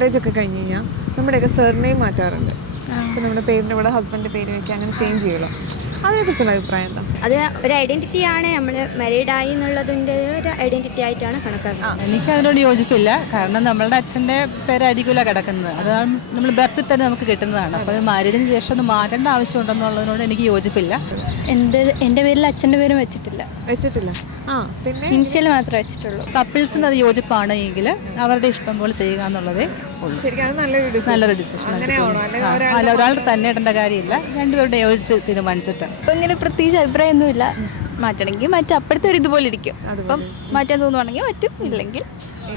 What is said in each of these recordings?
Marriage ഒക്കെ കഴിഞ്ഞ് കഴിഞ്ഞാൽ നമ്മുടെയൊക്കെ സർനെയിം മാറ്റാറുണ്ട്. ഇപ്പം നമ്മുടെ പേരിൻ്റെ കൂടെ ഹസ്ബൻഡിൻ്റെ പേര് വയ്ക്കുക, അങ്ങനെ ചേഞ്ച് ചെയ്യുമല്ലോ. അതിനെക്കുറിച്ചുള്ള അഭിപ്രായം എന്താ? അത് ഒരു ഐഡൻറ്റിറ്റിയാണ്. നമ്മൾ മാരീഡായി എന്നുള്ളതിൻ്റെ ഒരു ഐഡൻറ്റിറ്റി ആയിട്ടാണ് കണക്കാക്കുന്നത്. എനിക്ക് അതിനോട് യോജിപ്പില്ല. കാരണം നമ്മളുടെ അച്ഛൻ്റെ പേരായിരിക്കില്ല കിടക്കുന്നത്. അത് നമ്മൾ ബർത്തിൽ തന്നെ നമുക്ക് കിട്ടുന്നതാണ്. അപ്പോൾ അത് മാരേജിന് ശേഷം അത് മാറ്റേണ്ട ആവശ്യമുണ്ടെന്നുള്ളതിനോട് എനിക്ക് യോജിപ്പില്ല. എൻ്റെ പേരിൽ അച്ഛൻ്റെ പേരും വെച്ചിട്ടില്ല. പിന്നെ ഇനിഷ്യൽ മാത്രമേ വെച്ചിട്ടുള്ളൂ. കപ്പിൾസിന് അത് യോജിപ്പാണ് എങ്കിൽ അവരുടെ ഇഷ്ടം പോലെ ചെയ്യുക എന്നുള്ളതേ ഉള്ളൂ. ശരിക്കും അത് നല്ലൊരു ഡിസിഷൻ. അങ്ങനെയാണോ? അല്ല, ഒരാൾ തന്നെ ഇടേണ്ട കാര്യമില്ല. രണ്ടുപേരുടെ യോജിച്ച് തീരുമാനിച്ചിട്ട്. അപ്പം ഇങ്ങനെ പ്രത്യേകിച്ച് അഭിപ്രായമൊന്നുമില്ല. മാറ്റണമെങ്കിൽ മാറ്റം അപ്പോഴത്തെ ഒരു ഇതുപോലെ ഇരിക്കും. അപ്പം മാറ്റാൻ തോന്നുവാണെങ്കിൽ മാറ്റും, ഇല്ലെങ്കിൽ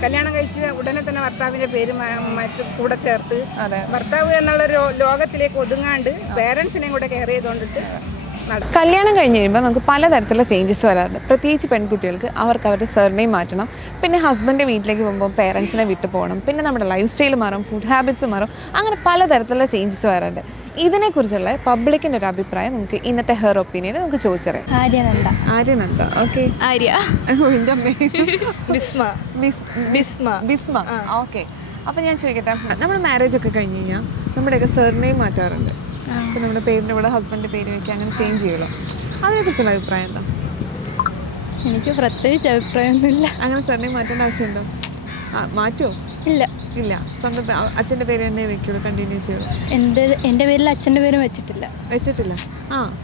കല്യാണം കഴിച്ച് ഉടനെ തന്നെ ഭർത്താവിൻ്റെ പേര് കൂടെ ചേർത്ത് ഭർത്താവ് എന്നുള്ള ലോകത്തിലേക്ക് ഒതുങ്ങാണ്ട് പേരൻസിനെയും കൂടെ കെയർ ചെയ്തുകൊണ്ടിട്ട് കല്യാണം കഴിഞ്ഞ് കഴിയുമ്പോൾ നമുക്ക് പലതരത്തിലുള്ള ചേഞ്ചസ് വരാറുണ്ട്. പ്രത്യേകിച്ച് പെൺകുട്ടികൾക്ക് അവർക്ക് അവരുടെ സർനെയിം മാറ്റണം. പിന്നെ ഹസ്ബൻഡ് വീട്ടിലേക്ക് പോകുമ്പോൾ പേരൻസിനെ വിട്ടു പോകണം. പിന്നെ നമ്മുടെ ലൈഫ് സ്റ്റൈൽ മാറും, ഫുഡ് ഹാബിറ്റ്സ് മാറും. അങ്ങനെ പലതരത്തിലുള്ള ചേഞ്ചസ് വരാറുണ്ട്. ഇതിനെക്കുറിച്ചുള്ള പബ്ലിക്കിൻ്റെ ഒരു അഭിപ്രായം നമുക്ക് ഇന്നത്തെ ഹെർ ഒപ്പീനിയൻ നമുക്ക് ചോദിച്ചറിയാം. ആര്യനന്ദ. ഓക്കെ. ബിസ്മ. ഓക്കെ. അപ്പം ഞാൻ ചോദിക്കട്ടെ, നമ്മൾ മാരേജ് ഒക്കെ കഴിഞ്ഞ് കഴിഞ്ഞാൽ നമ്മുടെയൊക്കെ സർനെയിം മാറ്റാറുണ്ട്. ഇപ്പം നമ്മുടെ പേരിൻ്റെ കൂടെ ഹസ്ബൻഡിൻ്റെ പേര് വയ്ക്കുക, അങ്ങനെ ചേഞ്ച് ചെയ്യുമല്ലോ. അതിനെക്കുറിച്ചുള്ള അഭിപ്രായം എന്താ? എനിക്ക് പ്രത്യേകിച്ച് അഭിപ്രായമൊന്നുമില്ല. അങ്ങനെ സർനെയിം മാറ്റേണ്ട ആവശ്യമുണ്ടോ? മാറ്റുമോ? ഇല്ല. സ്വന്തം അച്ഛൻ്റെ പേര് തന്നെ വെക്കുള്ളൂ, കണ്ടിന്യൂ ചെയ്യുള്ളൂ. എൻ്റെ പേരിൽ അച്ഛൻ്റെ പേരും വെച്ചിട്ടില്ല.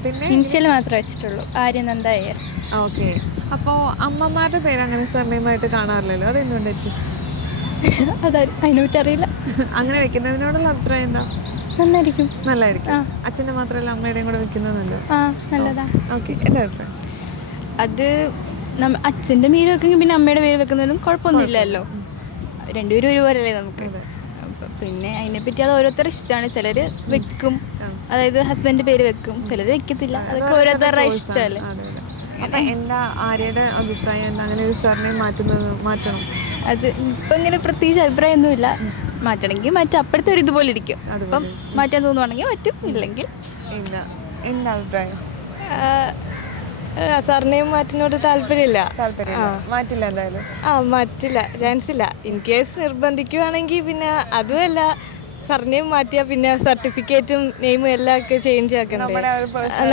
പിന്നെ ഇനിഷ്യൽ മാത്രമേ വെച്ചിട്ടുള്ളൂ. ആര്യനന്ദ AS. ഓക്കെ. അപ്പോൾ അമ്മമാരുടെ പേര് അങ്ങനെ സർനെയിമായിട്ട് കാണാറില്ലല്ലോ, അതെന്തുകൊണ്ടായിരിക്കും? അതിനെപ്പറ്റി അറിയില്ല. അങ്ങനെ വെക്കുന്നതിനോടുള്ള അഭിപ്രായം എന്താ? നല്ലതായിരിക്കും. അച്ഛൻ്റെ മാത്രമല്ല അമ്മയുടെയും കൂടെ വെക്കുന്നത് നല്ലതാ. ഓക്കെ. എൻ്റെ അഭിപ്രായം അത് അച്ഛൻ്റെ പേര് വെക്കെങ്കിൽ പിന്നെ അമ്മയുടെ പേര് വെക്കുന്നതിനും കുഴപ്പമൊന്നുമില്ലല്ലോ. രണ്ടുപേരും ഒരുപോലല്ലേ നമുക്ക്. പിന്നെ അതിനെപ്പറ്റി അത് ഓരോരുത്തരുടെ ഇഷ്ടമാണ്. ചിലർ വെക്കും, അതായത് ഹസ്ബൻഡ് പേര് വെക്കും, ചിലർ വെക്കത്തില്ല. അതൊക്കെ ഓരോരുത്തരുടെ ഇഷ്ടമല്ലേ. അപ്പം എന്താ ആര്യയുടെ അഭിപ്രായം എന്താ? അങ്ങനെ ഒരു സർനെയിം മാറ്റണം? അത് ഇപ്പം ഇങ്ങനെ പ്രത്യേകിച്ച് അഭിപ്രായമൊന്നുമില്ല. മാറ്റണമെങ്കിൽ മാറ്റം അപ്പോഴത്തെ ഒരു ഇതുപോലെ ഇരിക്കും. അപ്പം മാറ്റാൻ തോന്നുവാണെങ്കിൽ മാറ്റും, ഇല്ലെങ്കിൽ ഇല്ല. എന്താ അഭിപ്രായം? സർനെയിം മാറ്റിനോട് താല്പര്യമില്ല. മാറ്റില്ല എന്തായാലും. മാറ്റില്ല, ചാൻസ് ഇല്ല. ഇൻ കേസ് നിർബന്ധിക്കുവാണെങ്കിൽ പിന്നെ അതുമല്ല, സർനെയിം മാറ്റിയാൽ പിന്നെ സർട്ടിഫിക്കറ്റും നെയിമും എല്ലാം ഒക്കെ ചേഞ്ച് ആക്കണ്ടേ.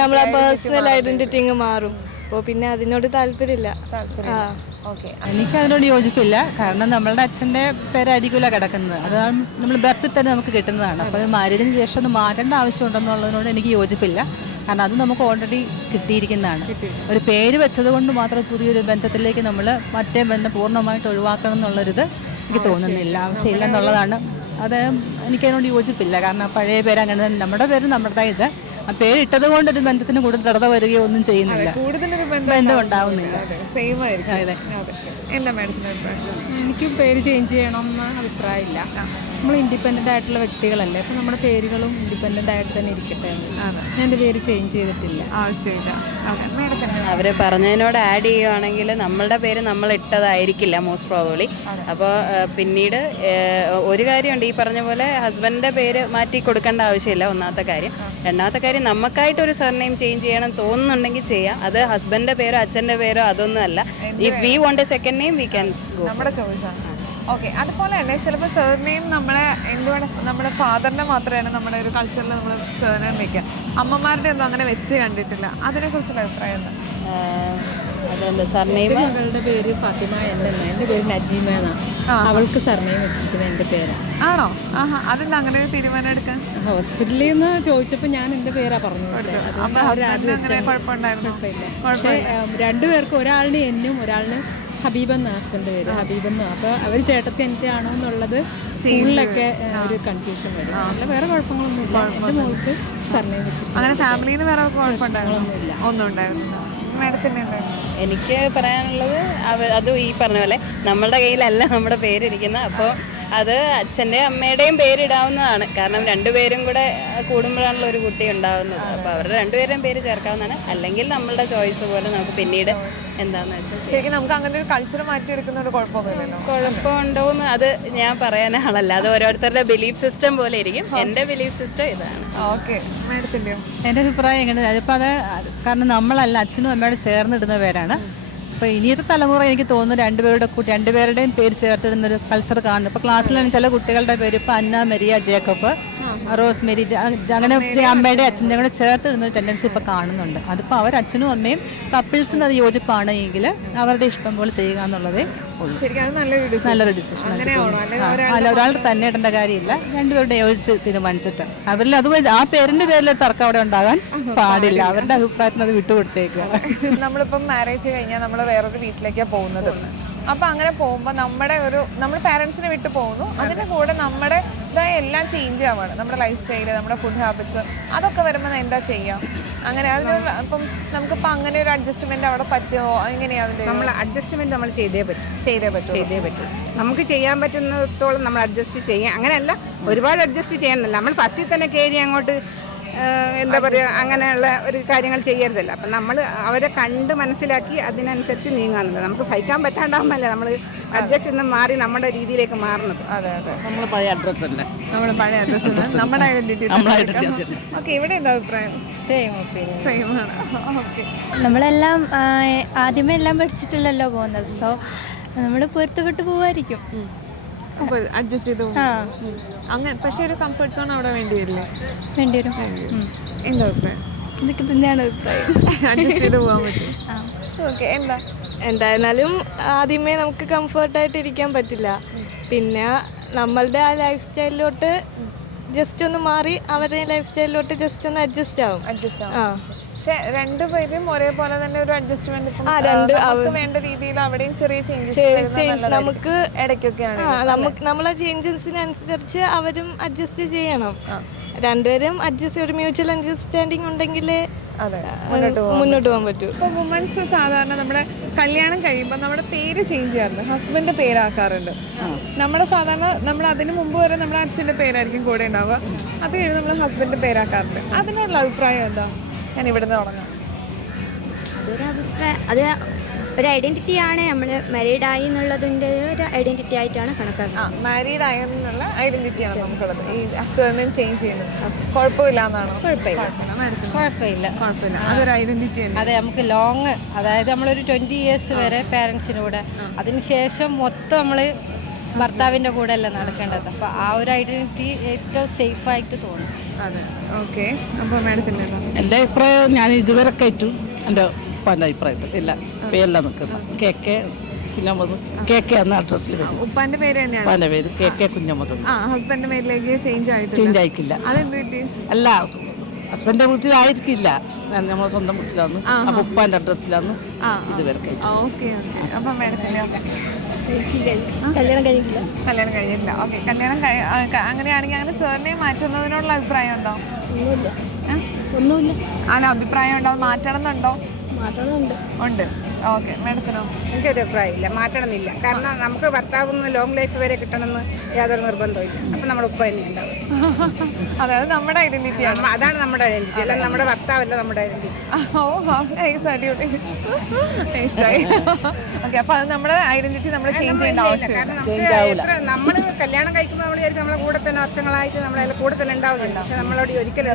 നമ്മളെ പേഴ്സണൽ ഐഡന്റിറ്റി മാറും. അപ്പോൾ പിന്നെ അതിനോട് താല്പര്യമില്ല. എനിക്ക് അതിനോട് യോജിപ്പില്ല. കാരണം നമ്മളുടെ അച്ഛൻ്റെ പേരായിരിക്കില്ല കിടക്കുന്നത്. അത് നമ്മൾ ബർത്തിൽ തന്നെ നമുക്ക് കിട്ടുന്നതാണ്. അപ്പോൾ അത് മാരേജിന് ശേഷം അത് മാറ്റേണ്ട ആവശ്യമുണ്ടെന്നുള്ളതിനോട് എനിക്ക് യോജിപ്പില്ല. കാരണം അത് നമുക്ക് ഓൾറെഡി കിട്ടിയിരിക്കുന്നതാണ്. ഒരു പേര് വെച്ചത് കൊണ്ട് മാത്രം പുതിയൊരു ബന്ധത്തിലേക്ക് നമ്മൾ മറ്റേ ബന്ധം പൂർണ്ണമായിട്ട് ഒഴിവാക്കണം എന്നുള്ളൊരിത് എനിക്ക് തോന്നുന്നില്ല. ആവശ്യമില്ല എന്നുള്ളതാണ്. അത് എനിക്കതിനോട് യോജിപ്പില്ല. കാരണം പഴയ പേര് അങ്ങനെ തന്നെ, നമ്മുടെ പേര് നമ്മുടേതായ ഇത്. ആ പേരിട്ടത് കൊണ്ട് ഒരു ബന്ധത്തിന് കൂടുതൽ ദൃഢത വരികയോ ഒന്നും ചെയ്യുന്നില്ല, ബന്ധം ഉണ്ടാവുന്നില്ല. എനിക്കും പേര് ചേഞ്ച് ചെയ്യണമെന്ന് അഭിപ്രായമില്ല. നമ്മൾ ഇൻഡിപെൻഡൻ്റ് ആയിട്ടുള്ള വ്യക്തികളല്ലേ, അപ്പോൾ നമ്മുടെ പേരുകളും ഇൻഡിപെൻഡൻ്റ് ആയിട്ട് തന്നെ ഇരിക്കട്ടെ. ഞാൻ എൻ്റെ പേര് ചേഞ്ച് ചെയ്തിട്ടില്ല. ആവശ്യമില്ല. അവർ പറഞ്ഞതിനോട് ആഡ് ചെയ്യുവാണെങ്കിൽ നമ്മളുടെ പേര് നമ്മൾ ഇട്ടതായിരിക്കില്ല മോസ്റ്റ് പ്രോബബ്ലി. അപ്പോൾ പിന്നീട് ഒരു കാര്യമുണ്ട്, ഈ പറഞ്ഞ പോലെ ഹസ്ബൻഡിൻ്റെ പേര് മാറ്റി കൊടുക്കേണ്ട ആവശ്യമില്ല, ഒന്നാമത്തെ കാര്യം. രണ്ടാമത്തെ കാര്യം, നമുക്കായിട്ടൊരു സർനെയിം ചേഞ്ച് ചെയ്യണം തോന്നുന്നുണ്ടെങ്കിൽ ചെയ്യാം. അത് ഹസ്ബൻഡിൻ്റെ പേരോ അച്ഛൻ്റെ പേരോ അതൊന്നും അല്ല. If we won't A second name we can go. നമ്മുടെ ചോയ്സാണ്. ഓക്കെ. അതുപോലെ തന്നെ ചിലപ്പോൾ സർനെയിം എന്തുകൊണ്ട് നമ്മുടെ ഫാദറിനെ മാത്രമാണ് നമ്മുടെ ഒരു കൾച്ചറിൽ നമ്മൾ സർനെയിം വെക്കുക. അമ്മമാരുടെ ഒന്നും അങ്ങനെ വെച്ച് കണ്ടിട്ടില്ല. അതിനെക്കുറിച്ചുള്ള അഭിപ്രായം എന്താ? അതെന്താ സർനെയിം? മകളുടെ പേര് ഫാത്തിമ, എൻ്റെ പേര് നജീമ എന്നാണ്. അവൾക്ക് സർനെയിം വെച്ചിരിക്കുന്നത് എൻ്റെ പേരാണ്. ആണോ? അതെന്താ അങ്ങനെ ഒരു തീരുമാനം എടുക്കാൻ? ഹോസ്പിറ്റലിൽ നിന്ന് ചോദിച്ചപ്പോൾ ഞാൻ എൻ്റെ പേരാണ് പറഞ്ഞത്. കുഴപ്പമുണ്ടായിരുന്നു? പക്ഷേ രണ്ടുപേർക്കും, ഒരാളിന് എന്നും ഒരാളിന് ഹബീബെന്ന് ഹസ്ബൻഡ് പേര്, ഹബീബെന്ന്. അപ്പോൾ അവർ ചേട്ടത്തി എൻ്റെ ആണോ എന്നുള്ളത് സ്കൂളിലൊക്കെ ഒരു കൺഫ്യൂഷൻ വരും. അല്ല വേറെ കുഴപ്പങ്ങളൊന്നുമില്ല. എൻ്റെ മോൾക്ക് സർനെയിം വെച്ചിട്ട് അങ്ങനെ ഫാമിലിയിൽ നിന്ന് വേറെ കുഴപ്പമുണ്ടായിരുന്നില്ല? ഒന്നും ഉണ്ടായിരുന്നില്ല. എനിക്ക് പറയാനുള്ളത്, അത് ഈ പറഞ്ഞ പോലെ നമ്മളുടെ കയ്യിലല്ല നമ്മുടെ പേരിരിക്കുന്നത്. അപ്പോൾ അത് അച്ഛൻ്റെയും അമ്മയുടെയും പേരിടാവുന്നതാണ്. കാരണം രണ്ടുപേരും കൂടെ കൂടുമ്പോഴാണല്ലോ ഒരു കുട്ടി ഉണ്ടാവുന്നത്. അപ്പോൾ അവരുടെ രണ്ടുപേരുടെയും പേര് ചേർക്കാവുന്നതാണ്. അല്ലെങ്കിൽ നമ്മളുടെ ചോയ്സ് പോലെ നമുക്ക് പിന്നീട് എന്താണെന്ന് വെച്ചാൽ ശരിക്കും നമുക്ക് അങ്ങനെ ഒരു കൾച്ചർ മാറ്റിയെടുക്കുന്നതുകൊണ്ട് കുഴപ്പമൊന്നുമില്ലല്ലോ. കുഴപ്പമുണ്ടോയെന്ന് അത് ഞാൻ പറയാൻ ആളല്ല. അത് ഓരോരുത്തരുടെ ബിലീഫ് സിസ്റ്റം പോലെ ഇരിക്കും. എൻ്റെ ബിലീഫ് സിസ്റ്റം ഇതാണ്. ഓക്കെ. മാഡത്തിൻ്റെയോ? എൻ്റെ അഭിപ്രായം എങ്ങനെ? അതിപ്പോൾ അത് കാരണം നമ്മളല്ല, അച്ഛനും അമ്മയോട് ചേർന്നിടുന്ന പേരാണ്. അപ്പോൾ ഇനിയത്തെ തലമുറ എനിക്ക് തോന്നുന്നു രണ്ടുപേരുടെയും പേര് ചേർത്തിടുന്നൊരു കൾച്ചർ കാണുന്നു. ഇപ്പോൾ ക്ലാസ്സിലാണ് ചില കുട്ടികളുടെ പേര് ഇപ്പോൾ അന്ന മരിയ ജേക്കബ്, റോസ് മേരി, അങ്ങനെ അമ്മയുടെ അച്ഛൻ്റെ കൂടെ ചേർത്തിടുന്ന ടെൻഡൻസി ഇപ്പോൾ കാണുന്നുണ്ട്. അതിപ്പോൾ അച്ഛനും അമ്മയും കപ്പിൾസിന് അത് യോജിപ്പാണ് എങ്കിൽ അവരുടെ ഇഷ്ടം പോലെ ചെയ്യുക എന്നുള്ളതേ ഉള്ളൂ. നല്ലൊരു ഡിസിഷൻ. അല്ല, ഒരാൾ തന്നെ ഇടേണ്ട കാര്യമില്ല, രണ്ടുപേരുടെ യോജിച്ച് തീരുമാനിച്ചിട്ട് അവരിൽ അത് ആ പേരിന്റെ പേരിലൊരു തർക്കം അവിടെ ഉണ്ടാകാൻ പാടില്ല. അവരുടെ അഭിപ്രായത്തിന് അത് വിട്ടുകൊടുത്തേക്കുക. നമ്മളിപ്പം മാരേജ് കഴിഞ്ഞാൽ നമ്മൾ വേറൊരു വീട്ടിലേക്കാണ് പോകുന്നത്. അപ്പം അങ്ങനെ പോകുമ്പോൾ നമ്മൾ പാരൻസിനെ വിട്ട് പോകുന്നു, അതിൻ്റെ കൂടെ നമ്മുടെ എല്ലാം ചേഞ്ച് ആവുകയാണ്. നമ്മുടെ ലൈഫ് സ്റ്റൈല്, നമ്മുടെ ഫുഡ് ഹാബിറ്റ്സ്, അതൊക്കെ വരുമ്പോൾ എന്താ ചെയ്യാം? അങ്ങനെ അതിനുള്ള അപ്പം നമുക്കിപ്പോൾ അങ്ങനെ ഒരു അഡ്ജസ്റ്റ്മെന്റ് അവിടെ പറ്റുമോ? എങ്ങനെയാണ് നമ്മൾ അഡ്ജസ്റ്റ്മെന്റ് നമ്മൾ ചെയ്തേ പറ്റും. നമുക്ക് ചെയ്യാൻ പറ്റുന്നിടത്തോളം നമ്മൾ അഡ്ജസ്റ്റ് ചെയ്യാം. അങ്ങനെയല്ല ഒരുപാട് അഡ്ജസ്റ്റ് ചെയ്യാനല്ല, നമ്മൾ ഫസ്റ്റിൽ തന്നെ കയറി അങ്ങോട്ട് എന്താ പറയുക, അങ്ങനെയുള്ള ഒരു കാര്യങ്ങൾ ചെയ്യരുതല്ല. അപ്പം നമ്മൾ അവരെ കണ്ട് മനസ്സിലാക്കി അതിനനുസരിച്ച് നീങ്ങാന്നുള്ളത്. നമുക്ക് സഹിക്കാൻ പറ്റാണ്ടാവുന്നല്ലേ നമ്മൾ അഡ്ജസ്റ്റ് നിന്ന് മാറി നമ്മുടെ രീതിയിലേക്ക് മാറുന്നത്. നമ്മൾ പഴയ അഡ്രസ്സ് നമ്മുടെ ഐഡന്റിറ്റി. ഓക്കെ, ഇവിടെ എന്താ അഭിപ്രായം? സെയിം ആണ്. ഓക്കെ, നമ്മളെല്ലാം ആദ്യമേ എല്ലാം പഠിച്ചിട്ടില്ലല്ലോ പോകുന്നത്. സോ നമ്മൾ പൊരുത്തപ്പെട്ട് പോവായിരിക്കും. അഡ്ജസ്റ്റ് ചെയ്ത് അങ്ങനെ. പക്ഷെ ഒരു കംഫർട്ട് സോൺ അവിടെ വേണ്ടി വരില്ലേ? വേണ്ടി വരും. എന്താ അഭിപ്രായം? ഇതൊക്കെ തന്നെയാണ് അഭിപ്രായം. അഡ്ജസ്റ്റ് ചെയ്ത് പോകാൻ പറ്റും. ഓക്കെ, എന്തായിരുന്നാലും ആദ്യമേ നമുക്ക് കംഫർട്ടായിട്ട് ഇരിക്കാൻ പറ്റില്ല. പിന്നെ നമ്മളുടെ ആ ലൈഫ് സ്റ്റൈലിലോട്ട് ജസ്റ്റ് ഒന്ന് മാറി അവരുടെ ലൈഫ് സ്റ്റൈലിലോട്ട് ജസ്റ്റ് ഒന്ന് അഡ്ജസ്റ്റ് ആവും. പക്ഷെ രണ്ടുപേരും ഒരേപോലെ തന്നെ ഒരു അഡ്ജസ്റ്റ്മെന്റ് വേണ്ട രീതിയിൽ അവിടെയും ചെറിയ ചേഞ്ചസ് നമുക്ക് ഇടയ്ക്കൊക്കെയാണ്. നമ്മളെ ചേഞ്ചസിനനുസരിച്ച് അവരും അഡ്ജസ്റ്റ് ചെയ്യണം. രണ്ടുപേരും ഒരു മ്യൂച്വൽ അണ്ടർസ്റ്റാൻഡിങ് ഉണ്ടെങ്കിലേ മുന്നോട്ട് പോകാൻ പറ്റൂ. ഇപ്പോൾ വുമൻസ് സാധാരണ നമ്മുടെ കല്യാണം കഴിയുമ്പോൾ നമ്മുടെ പേര് ചേഞ്ച് ചെയ്യാറുണ്ട്, ഹസ്ബൻഡിന്റെ പേരാക്കാറുണ്ട്. നമ്മൾ അതിന് മുമ്പ് വരെ നമ്മുടെ അച്ഛൻ്റെ പേരായിരിക്കും കൂടെ ഉണ്ടാവുക, അത് കഴിഞ്ഞ് നമ്മൾ ഹസ്ബൻഡിന്റെ പേരാക്കാറുണ്ട്. അതിനുള്ള അഭിപ്രായം എന്താ? ഞാൻ ഇവിടുന്ന് തുടങ്ങാം. അതൊരു അഭിപ്രായം, അത് ഒരു ഐഡന്റിറ്റിയാണ്. നമ്മൾ മാരീഡ് ആയി എന്നുള്ളതിൻ്റെ ഒരു ഐഡന്റിറ്റി ആയിട്ടാണ് കണക്കാക്കുന്നത്. മാരീഡ് ആയെന്നുള്ള ഐഡന്റിറ്റിയാണ് നമുക്കുള്ളത്. ഈ സർനെയിം ചേഞ്ച് ചെയ്യുന്നത് കുഴപ്പമില്ല എന്നാണോ? കുഴപ്പമില്ല. അതൊരു ഐഡന്റിറ്റി ആണ്. അതെ, നമുക്ക് ലോങ്, അതായത് നമ്മളൊരു 20 years വരെ പാരൻസിൻ്റെ കൂടെ, അതിനുശേഷം മൊത്തം നമ്മൾ ഭർത്താവിൻ്റെ കൂടെ അല്ല നടക്കേണ്ടത്. അപ്പോൾ ആ ഒരു ഐഡന്റിറ്റി ഏറ്റവും സേഫായിട്ട് തോന്നും. അതെ, ഓക്കെ. അപ്പോൾ മാഡത്തിൻ്റെ എൻ്റെ അഭിപ്രായം, ഞാൻ ഇതുവരെ കയറ്റും എൻ്റെ ഉപ്പാൻ്റെ അഭിപ്രായത്തിൽ ഇല്ല പേരില്ല നിൽക്കുന്നത്. കുഞ്ഞമ്മദ് KK എന്ന അഡ്രസ്സിൽ വരും. ഉപ്പാന്റെ പേര് തന്നെയാണ്? ഉപ്പാൻ്റെ പേര് KK കുഞ്ഞമ്മദ്. ഹസ്ബൻഡിന്റെ പേരിലേക്ക് ചേഞ്ച് ആയിക്കില്ല. അതെന്ത് പറ്റി? അല്ല, ഹസ്ബൻഡിന്റെ വീട്ടിലായിരിക്കില്ല, നമ്മൾ സ്വന്തം വീട്ടിലാന്ന്. അപ്പൊ ഉപ്പാന്റെ അഡ്രസ്സിലാന്ന് ഇതുവരെ കയറ്റും. ഓക്കെ, അപ്പം മാഡത്തിൻ്റെ കല്യാണം കഴിഞ്ഞില്ല. കല്യാണം കഴിഞ്ഞിട്ടില്ല. ഓക്കെ, അങ്ങനെയാണെങ്കിൽ അങ്ങനെ സർനെയിം മാറ്റുന്നതിനുള്ള അഭിപ്രായം എന്താ? ഒന്നുമില്ല. അങ്ങനെ അഭിപ്രായം ഉണ്ടോ? മാറ്റണം എന്നുണ്ടോ? ഉണ്ട്. ഓക്കെ, മാഡത്തിനോ? എനിക്കൊരു അഭിപ്രായമില്ല, മാറ്റണമെന്നില്ല. കാരണം നമുക്ക് ഭർത്താവ് ലോങ് ലൈഫ് വരെ കിട്ടണമെന്ന് യാതൊരു നിർബന്ധമില്ല. അപ്പം നമ്മുടെ ഉപ്പ തന്നെ ഉണ്ടാവും. അതായത് നമ്മുടെ ഐഡന്റിറ്റിയാണ്. അതാണ് നമ്മുടെ ഐഡന്റിറ്റി, അല്ല നമ്മുടെ ഭർത്താവല്ല നമ്മുടെ ഐഡന്റിറ്റി. ഇഷ്ടമായി. ഓക്കെ, അപ്പൊ അത് നമ്മുടെ ഐഡന്റിറ്റി നമ്മൾ ചേഞ്ച് ചെയ്യേണ്ട ആവശ്യമില്ല. നമ്മൾ കല്യാണം കഴിക്കുമ്പോൾ നമ്മൾ വിചാരിക്കും നമ്മളെ കൂടെ തന്നെ വർഷങ്ങളായിട്ട് നമ്മളെ കൂടെ തന്നെ ഉണ്ടാവുന്നുണ്ട്. പക്ഷെ നമ്മളോട് ഒരിക്കലും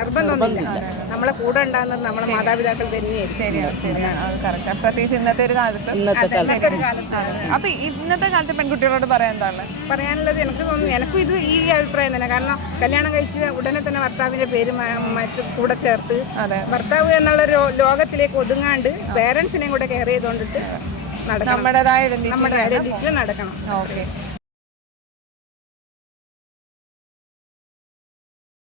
നിർബന്ധമൊന്നുമില്ല. നമ്മളെ കൂടെ ഉണ്ടാകുന്നത് നമ്മളെ മാതാപിതാക്കൾ തന്നെയായിരിക്കും. ശരിയാണ്, അത് കറക്റ്റ്. പ്രത്യേകിച്ച് ഇന്നത്തെ ഒരു കാലത്ത്. അപ്പൊ ഇന്നത്തെ കാലത്ത് പെൺകുട്ടികളോട് പറയാൻ എന്താണ് പറയാനുള്ളത്? എനിക്ക് തോന്നുന്നു എനിക്കും ഇത് ഈ അഭിപ്രായം തന്നെ. കാരണം കല്യാണം കഴിച്ച് ഉടനെ തന്നെ ഭർത്താവിന്റെ പേര് കൂടെ ചേർത്ത് ഭർത്താവ് എന്നുള്ള ലോകത്തിലേക്ക് ഒതുങ്ങാണ്ട് പേരൻസിനെയും കൂടെ കെയർ ചെയ്തുകൊണ്ടിട്ട് നമ്മുടേതായ ഐഡന്റിറ്റിയിൽ നടക്കണം. ഓക്കെ.